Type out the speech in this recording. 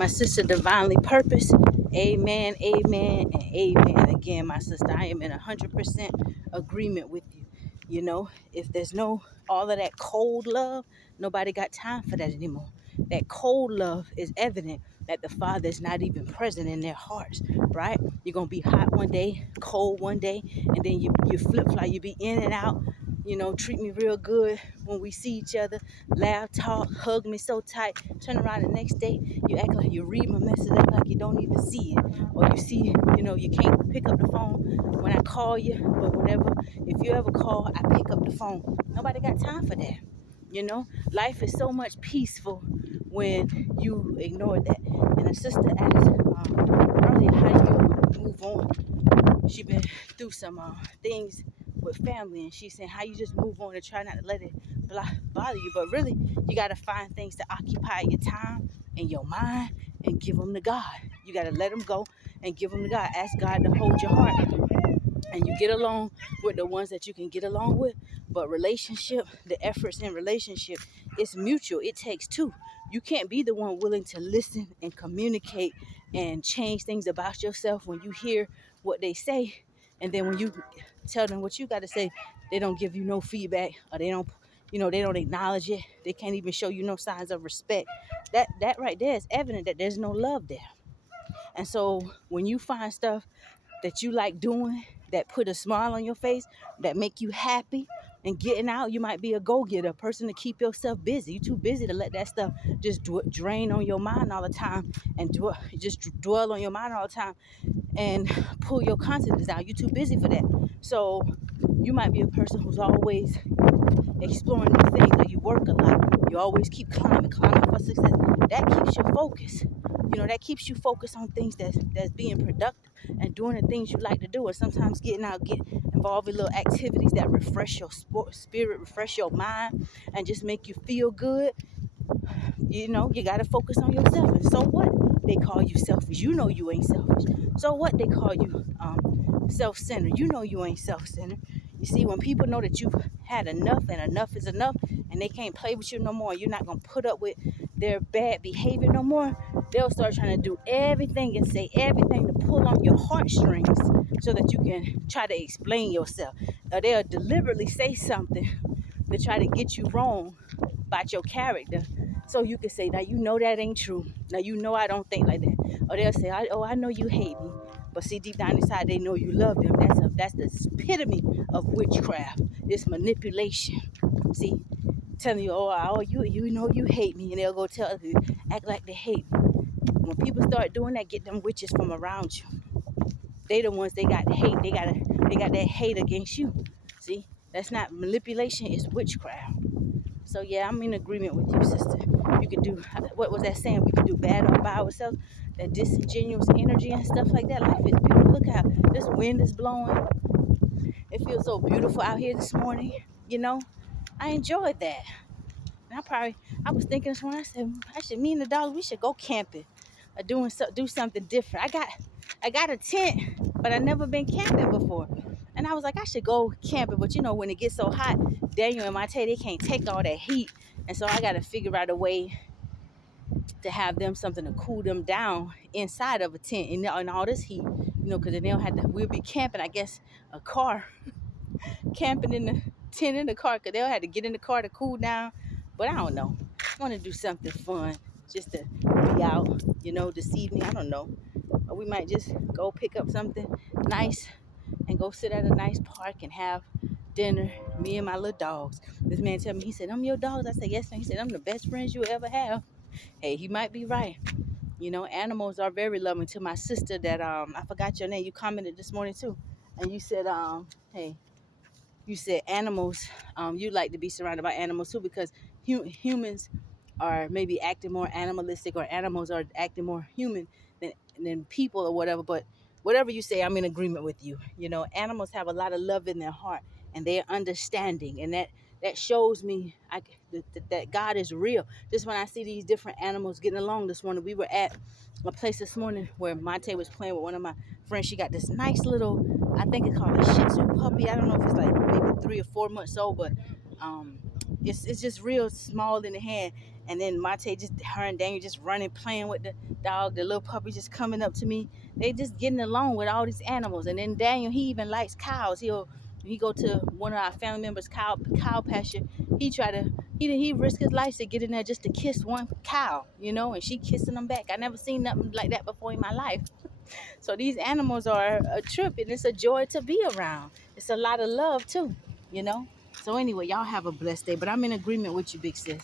My sister divinely purpose. Amen, amen, and amen. Again, my sister, I am in 100% agreement with you. You know, if there's no all of that cold love, nobody got time for that anymore. That cold love is evident that the Father is not even present in their hearts, right? You're gonna be hot one day, cold one day, and then you flip flop, you be in and out. You know, treat me real good when we see each other, laugh, talk, hug me so tight. Turn around the next day, you act like you read my message, act like you don't even see it. Or you see, you can't pick up the phone when I call you, but whenever, if you ever call, I pick up the phone. Nobody got time for that. Life is so much peaceful when you ignore that. And a sister asked earlier, how do you move on? She been through some things with family, and she's saying how you just move on and try not to let it bother you. But really, you got to find things to occupy your time and your mind and give them to God. You got to let them go and give them to God. Ask God to hold your heart, and you get along with the ones that you can get along with. But relationship, the efforts in relationship, it's mutual. It takes two. You can't be the one willing to listen and communicate and change things about yourself when you hear what they say, and then when you tell them what you got to say, they don't give you no feedback, or they don't acknowledge it. They can't even show you no signs of respect. That right there is evident that there's no love there. And so when you find stuff that you like doing, that put a smile on your face, that make you happy and getting out, you might be a go-getter, a person to keep yourself busy. You're too busy to let that stuff just drain on your mind all the time and just dwell on your mind all the time and pull your confidence down. You're too busy for that. So you might be a person who's always exploring new things, or you work a lot. You always keep climbing for success. That keeps your focus. That keeps you focused on things that's being productive and doing the things you like to do. And sometimes get involved in little activities that refresh your spirit, refresh your mind, and just make you feel good. You got to focus on yourself. And so what? They call you selfish. You know you ain't selfish. So what? They call you self-centered. You know you ain't self-centered. You see, when people know that you've had enough and enough is enough, and they can't play with you no more, you're not going to put up with their bad behavior no more, they'll start trying to do everything and say everything to pull on your heartstrings so that you can try to explain yourself. Or they'll deliberately say something to try to get you wrong about your character, so you can say, now you know that ain't true. Now you know I don't think like that. Or they'll say, I know you hate me. But see, deep down inside, they know you love them. That's the epitome of witchcraft. It's manipulation. See, telling you, you know you hate me. And they'll go tell you, act like they hate me. When people start doing that, get them witches from around you. They the ones they got hate. They got that hate against you. See, that's not manipulation. It's witchcraft. So yeah, I'm in agreement with you, sister. You can do, what was that saying? We can do bad all by ourselves. That disingenuous energy and stuff like that. Life is beautiful. Look how this wind is blowing. It feels so beautiful out here this morning. I enjoyed that. And I was thinking this morning. I said, me and the dogs, we should go camping, or do something different. I got a tent, but I never been camping before. And I was like, I should go camping. But when it gets so hot, Daniel and Mate, they can't take all that heat. And so I got to figure out a way to have them something to cool them down inside of a tent and all this heat, because then we'll be camping, I guess, a car, camping in the tent in the car, because they'll have to get in the car to cool down. But I don't know. I want to do something fun just to be out, this evening. I don't know. Or we might just go pick up something nice and go sit at a nice park and have dinner, me and my little dogs. This man tell me, he said, I'm your dogs. I said, yes, man. He said, I'm the best friends you ever have. Hey, he might be right. Animals are very loving. To my sister that I forgot your name, you commented this morning too. And you said, hey, you said animals, you like to be surrounded by animals too, because humans are maybe acting more animalistic, or animals are acting more human than people or whatever. But whatever you say, I'm in agreement with you. Animals have a lot of love in their heart, and they're understanding, and that shows me that God is real. Just when I see these different animals getting along. This morning we were at a place this morning where Monte was playing with one of my friends. She got this nice little, I think it's called a Shih Tzu puppy. I don't know if it's like maybe 3 or 4 months old, but it's just real small in the hand. And then Mate just, her and Daniel just running, playing with the dog. The little puppy just coming up to me. They just getting along with all these animals. And then Daniel, he even likes cows. He go to one of our family members' cow pasture. He try to he risk his life to get in there just to kiss one cow, and she kissing him back. I never seen nothing like that before in my life. So these animals are a trip, and it's a joy to be around. It's a lot of love too. So anyway, y'all have a blessed day. But I'm in agreement with you, big sis.